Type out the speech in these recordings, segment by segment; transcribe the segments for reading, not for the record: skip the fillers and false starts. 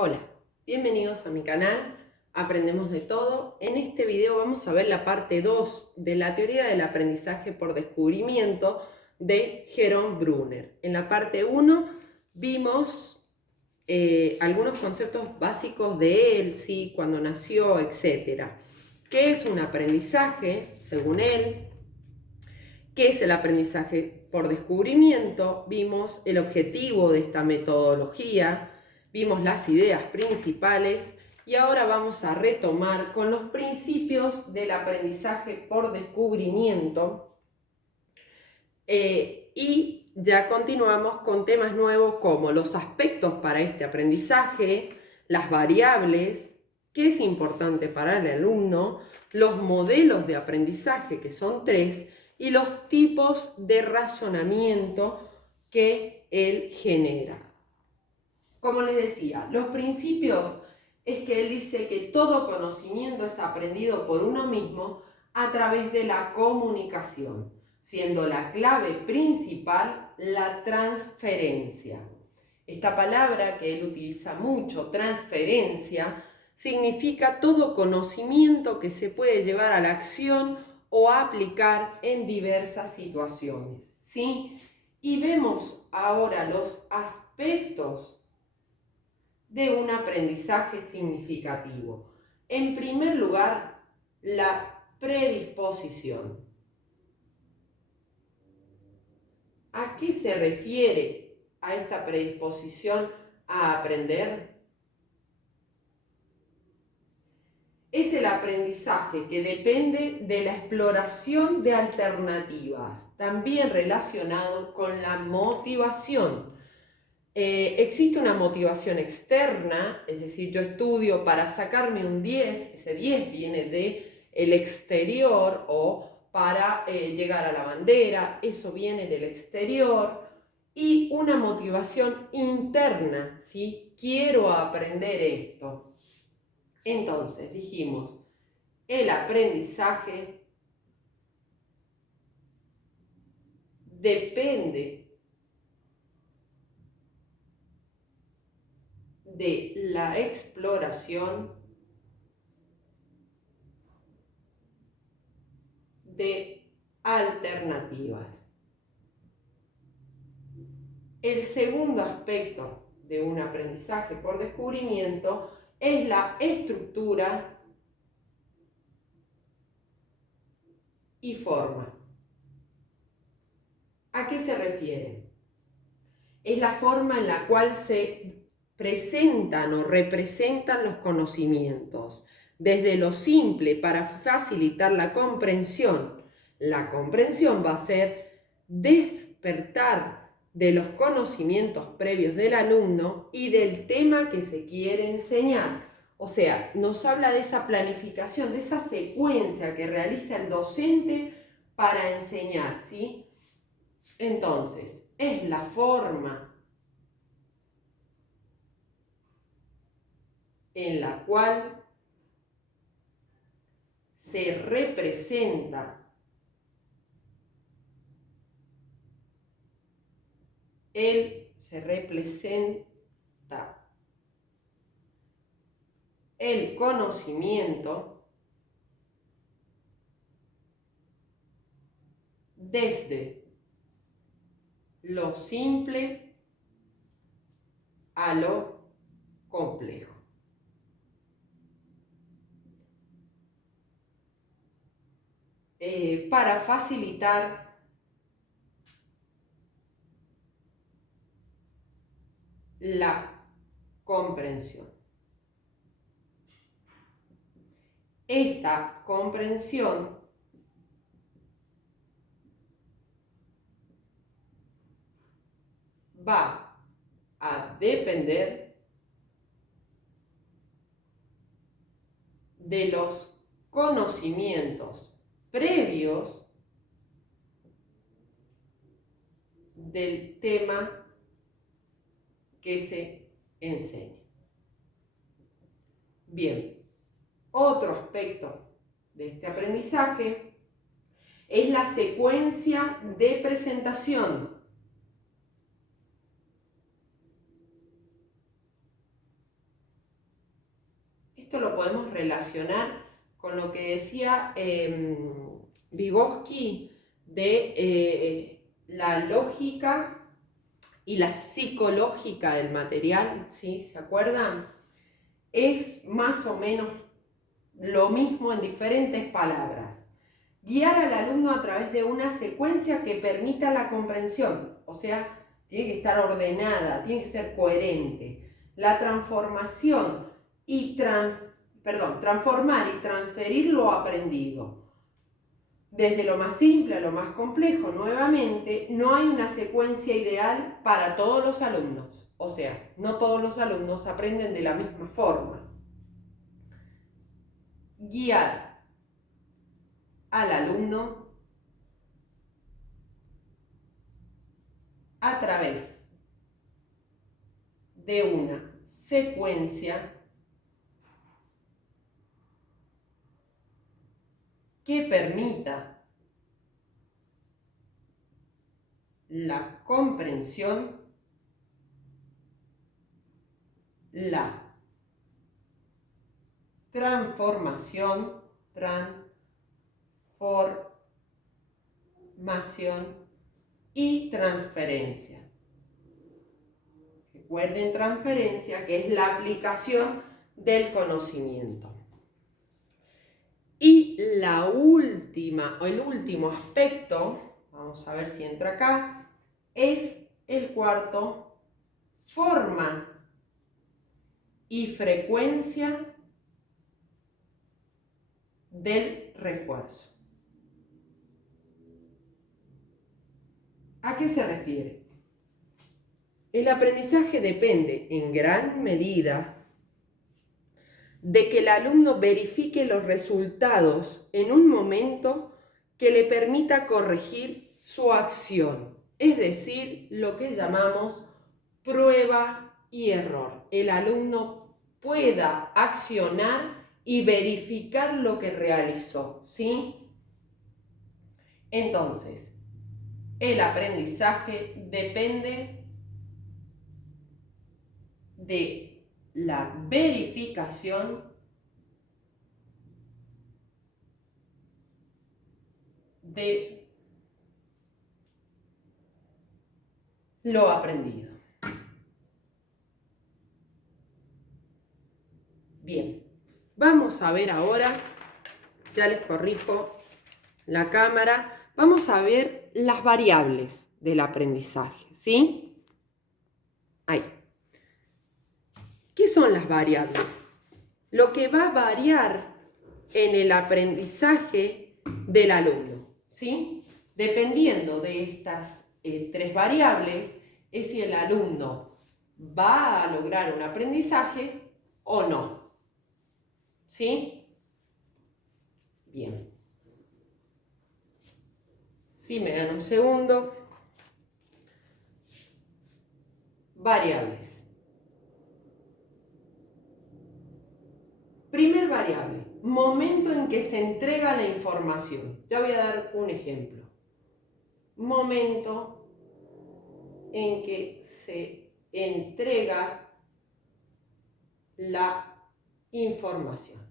Hola, bienvenidos a mi canal Aprendemos de Todo. En este video vamos a ver la parte 2 de la teoría del aprendizaje por descubrimiento de Jerome Bruner. En la parte 1 vimos algunos conceptos básicos de él, ¿sí? Cuando nació, etc. ¿Qué es un aprendizaje, según él? ¿Qué es el aprendizaje por descubrimiento? Vimos el objetivo de esta metodología, vimos las ideas principales y ahora vamos a retomar con los principios del aprendizaje por descubrimiento y ya continuamos con temas nuevos como los aspectos para este aprendizaje, las variables, qué es importante para el alumno, los modelos de aprendizaje, que son 3, y los tipos de razonamiento que él genera. Como les decía, los principios es que él dice que todo conocimiento es aprendido por uno mismo a través de la comunicación, siendo la clave principal la transferencia. Esta palabra que él utiliza mucho, transferencia, significa todo conocimiento que se puede llevar a la acción o aplicar en diversas situaciones, ¿sí? Y vemos ahora los aspectos de un aprendizaje significativo. En primer lugar, la predisposición. ¿A qué se refiere a esta predisposición a aprender? Es el aprendizaje que depende de la exploración de alternativas, también relacionado con la motivación. Existe una motivación externa, es decir, yo estudio para sacarme un 10, ese 10 viene del exterior, o para llegar a la bandera, eso viene del exterior, y una motivación interna, ¿sí? Quiero aprender esto. Entonces, dijimos, el aprendizaje depende de la exploración de alternativas. El segundo aspecto de un aprendizaje por descubrimiento es la estructura y forma. ¿A qué se refiere? Es la forma en la cual se presentan o representan los conocimientos, desde lo simple para facilitar la comprensión. La comprensión va a ser despertar de los conocimientos previos del alumno y del tema que se quiere enseñar. O sea, nos habla de esa planificación, de esa secuencia que realiza el docente para enseñar, ¿sí? Entonces, es la forma en la cual se representa el conocimiento desde lo simple a lo complejo. Para facilitar la comprensión. Esta comprensión va a depender de los conocimientos previos del tema que se enseña. Bien, otro aspecto de este aprendizaje es la secuencia de presentación. podemos relacionar con lo que decía Vygotsky de la lógica y la psicológica del material, ¿sí? ¿Se acuerdan? Es más o menos lo mismo en diferentes palabras. Guiar al alumno a través de una secuencia que permita la comprensión, o sea, tiene que estar ordenada, tiene que ser coherente. La transformación transformar y transferir lo aprendido. Desde lo más simple a lo más complejo, nuevamente, no hay una secuencia ideal para todos los alumnos. O sea, no todos los alumnos aprenden de la misma forma. Guiar al alumno a través de una secuencia que permita la comprensión, la transformación y transferencia. Recuerden transferencia, que es la aplicación del conocimiento. Y el último aspecto, vamos a ver si entra acá, es el cuarto: forma y frecuencia del refuerzo. ¿A qué se refiere? El aprendizaje depende en gran medida de que el alumno verifique los resultados en un momento que le permita corregir su acción, es decir, lo que llamamos prueba y error. El alumno pueda accionar y verificar lo que realizó, ¿sí? Entonces, el aprendizaje depende de la verificación de lo aprendido. Bien, vamos a ver ahora, ya les corrijo la cámara, vamos a ver las variables del aprendizaje, ¿sí? Ahí. ¿Qué son las variables? Lo que va a variar en el aprendizaje del alumno, ¿sí? Dependiendo de estas tres variables, es si el alumno va a lograr un aprendizaje o no, ¿sí? Bien. Si me dan un segundo. Variables. Primer variable, momento en que se entrega la información. Ya voy a dar un ejemplo. Momento en que se entrega la información.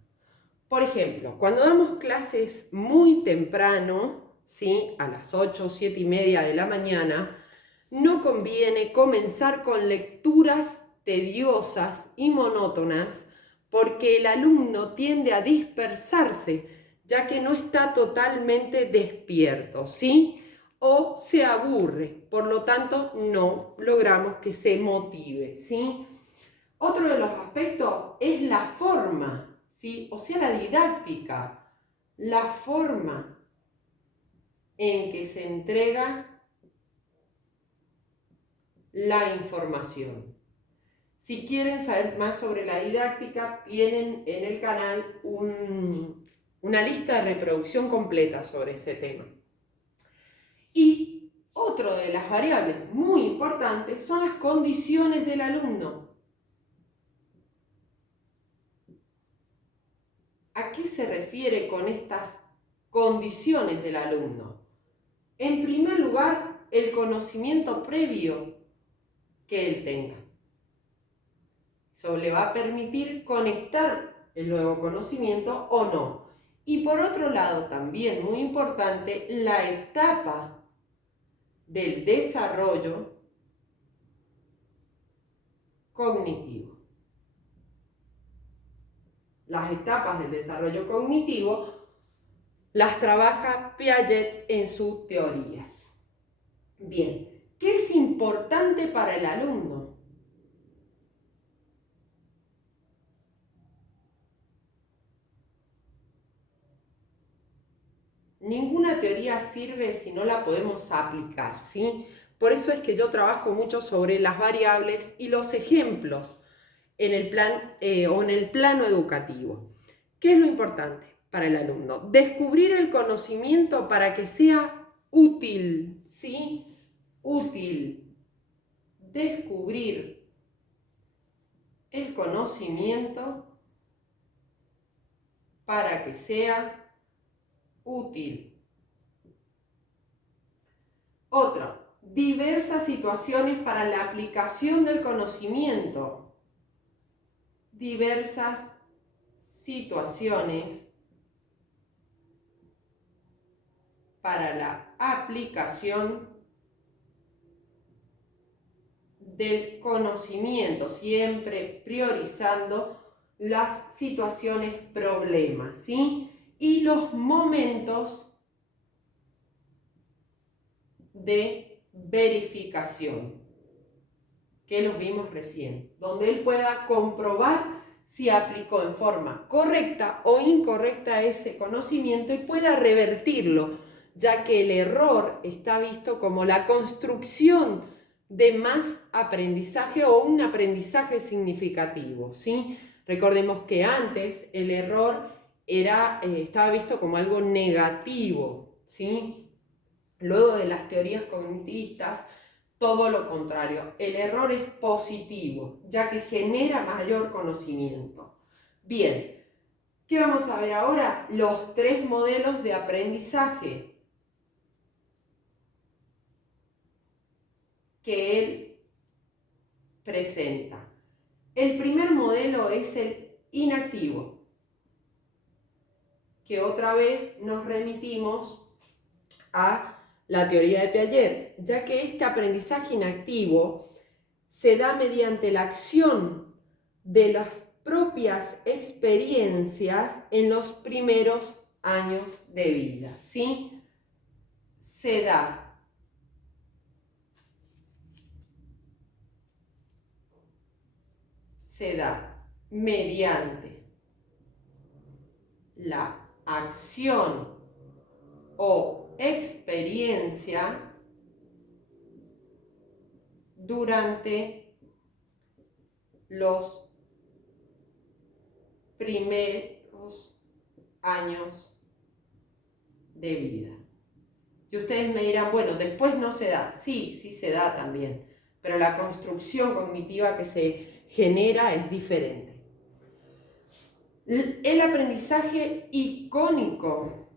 Por ejemplo, cuando damos clases muy temprano, ¿sí? A las 8 o 7 y media de la mañana, no conviene comenzar con lecturas tediosas y monótonas, porque el alumno tiende a dispersarse, ya que no está totalmente despierto, ¿sí? O se aburre, por lo tanto no logramos que se motive, ¿sí? Otro de los aspectos es la forma, ¿sí? O sea, la didáctica, la forma en que se entrega la información. Si quieren saber más sobre la didáctica, tienen en el canal una lista de reproducción completa sobre ese tema. Y otra de las variables muy importantes son las condiciones del alumno. ¿A qué se refiere con estas condiciones del alumno? En primer lugar, el conocimiento previo que él tenga. Eso le va a permitir conectar el nuevo conocimiento o no. Y por otro lado, también muy importante, la etapa del desarrollo cognitivo. Las etapas del desarrollo cognitivo las trabaja Piaget en su teoría. Bien, ¿qué es importante para el alumno? Ninguna teoría sirve si no la podemos aplicar, ¿sí? Por eso es que yo trabajo mucho sobre las variables y los ejemplos en el plano educativo. ¿Qué es lo importante para el alumno? Descubrir el conocimiento para que sea útil, ¿sí? Útil. Descubrir el conocimiento para que sea útil. Otro, diversas situaciones para la aplicación del conocimiento. Diversas situaciones para la aplicación del conocimiento, siempre priorizando las situaciones problemas, ¿sí? Y los momentos de verificación, que los vimos recién, donde él pueda comprobar si aplicó en forma correcta o incorrecta ese conocimiento y pueda revertirlo, ya que el error está visto como la construcción de más aprendizaje o un aprendizaje significativo, ¿sí? Recordemos que antes el error estaba visto como algo negativo, ¿sí? Luego de las teorías cognitivistas, todo lo contrario, el error es positivo, ya que genera mayor conocimiento. Bien, ¿qué vamos a ver ahora? Los 3 modelos de aprendizaje que él presenta. El primer modelo es el inactivo, que otra vez nos remitimos a la teoría de Piaget, ya que este aprendizaje inactivo se da mediante la acción de las propias experiencias en los primeros años de vida, ¿sí? Se da mediante la acción o experiencia durante los primeros años de vida. Y ustedes me dirán, bueno, después no se da. Sí, sí se da también, pero la construcción cognitiva que se genera es diferente. El aprendizaje icónico,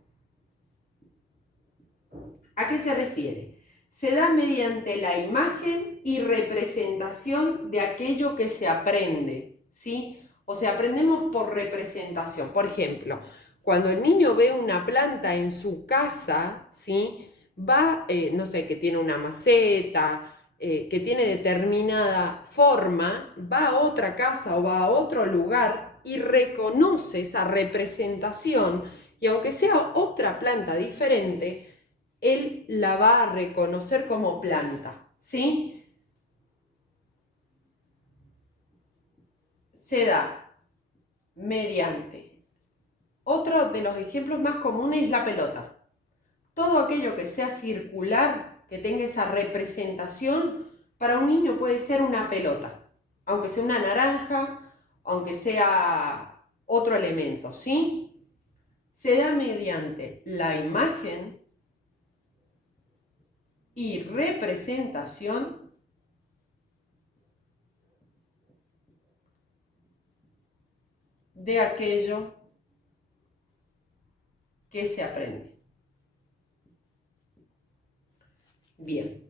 ¿a qué se refiere? Se da mediante la imagen y representación de aquello que se aprende, ¿sí? O sea, aprendemos por representación. Por ejemplo, cuando el niño ve una planta en su casa, ¿sí? Va, no sé, que tiene una maceta, que tiene determinada forma, va a otra casa o va a otro lugar y reconoce esa representación, y aunque sea otra planta diferente, él la va a reconocer como planta, ¿sí? Se da mediante. Otro de los ejemplos más comunes es la pelota. Todo aquello que sea circular, que tenga esa representación, para un niño puede ser una pelota, aunque sea una naranja, aunque sea otro elemento, ¿sí? Se da mediante la imagen y representación de aquello que se aprende. Bien.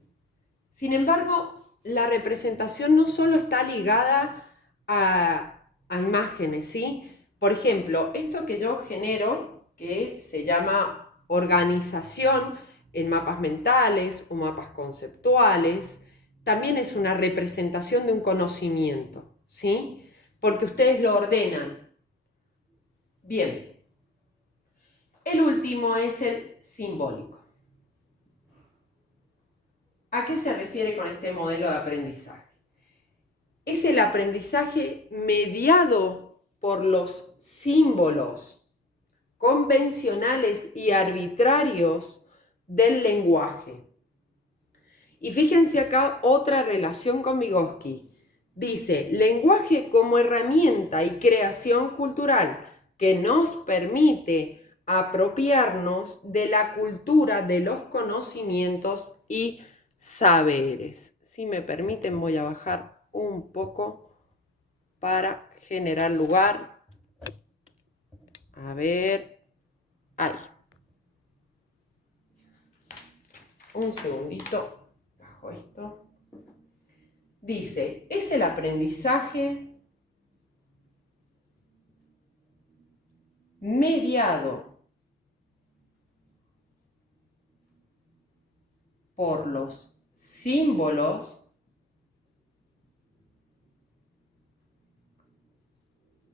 Sin embargo, la representación no solo está ligada a imágenes, ¿sí? Por ejemplo, esto que yo genero, que se llama organización en mapas mentales o mapas conceptuales, también es una representación de un conocimiento, ¿sí? Porque ustedes lo ordenan. Bien, el último es el simbólico. ¿A qué se refiere con este modelo de aprendizaje? Es el aprendizaje mediado por los símbolos convencionales y arbitrarios del lenguaje. Y fíjense acá otra relación con Vygotsky. Dice, lenguaje como herramienta y creación cultural que nos permite apropiarnos de la cultura de los conocimientos y saberes. Si me permiten, voy a bajar un poco para generar lugar. A ver, ahí. Un segundito, bajo esto. Dice, es el aprendizaje mediado por los símbolos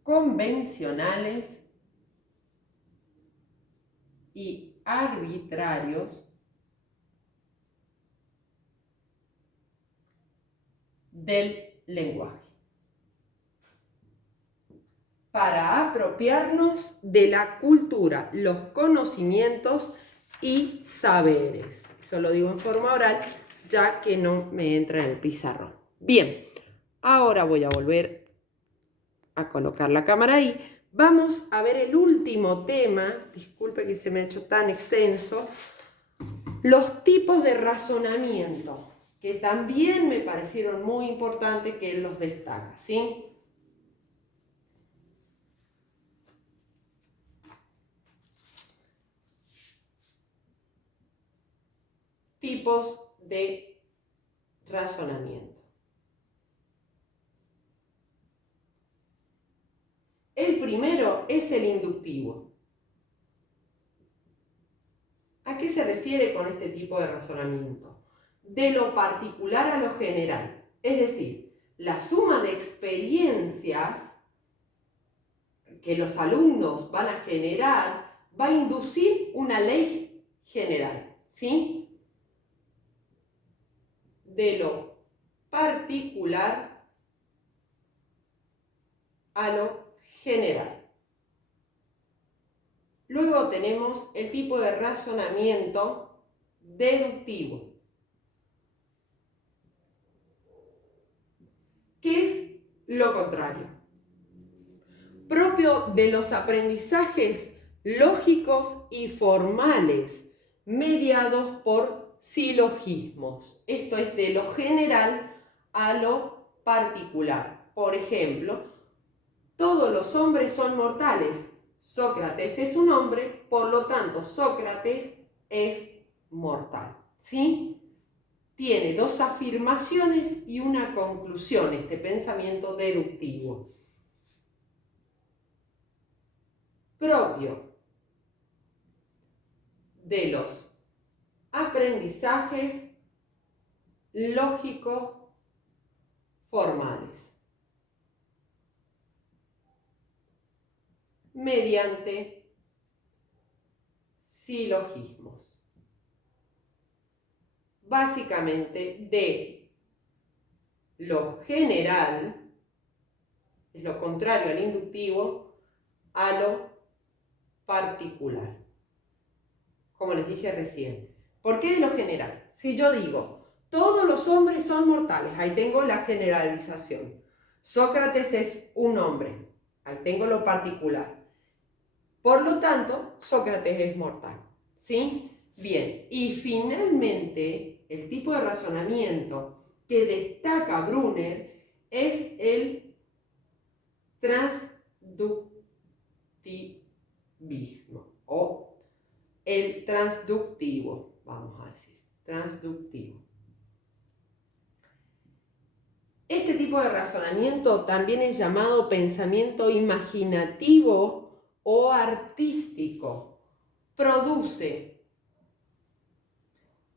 convencionales y arbitrarios del lenguaje, para apropiarnos de la cultura, los conocimientos y saberes. Eso lo digo en forma oral, ya que no me entra en el pizarrón. Bien, ahora voy a volver a colocar la cámara ahí. Vamos a ver el último tema, disculpe que se me ha hecho tan extenso, los tipos de razonamiento, que también me parecieron muy importantes que él los destaca, ¿sí? Tipos de razonamiento. El primero es el inductivo. ¿A qué se refiere con este tipo de razonamiento? De lo particular a lo general. Es decir, la suma de experiencias que los alumnos van a generar va a inducir una ley general, ¿sí? De lo particular a lo general. Luego tenemos el tipo de razonamiento deductivo. ¿Qué es lo contrario? Propio de los aprendizajes lógicos y formales, mediados por silogismos. Esto es de lo general a lo particular. Por ejemplo, todos los hombres son mortales. Sócrates es un hombre, por lo tanto, Sócrates es mortal. ¿Sí? Tiene dos afirmaciones y una conclusión, este pensamiento deductivo. Propio de los aprendizajes lógicos formales, mediante silogismos. Básicamente de lo general, es lo contrario al inductivo, a lo particular. Como les dije recién. ¿Por qué de lo general? Si yo digo, todos los hombres son mortales, ahí tengo la generalización. Sócrates es un hombre, ahí tengo lo particular. Por lo tanto, Sócrates es mortal. ¿Sí? Bien, y finalmente, el tipo de razonamiento que destaca Brunner es el transductivismo o el transductivo, vamos a decir, transductivo. Este tipo de razonamiento también es llamado pensamiento imaginativo o artístico. Produce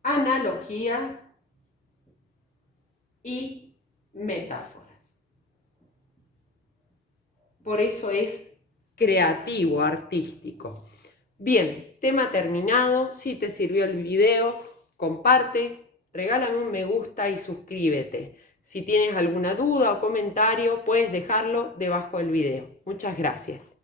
analogías y metáforas. Por eso es creativo, artístico. Bien, tema terminado. Si te sirvió el video, comparte, regálame un me gusta y suscríbete. Si tienes alguna duda o comentario, puedes dejarlo debajo del video. Muchas gracias.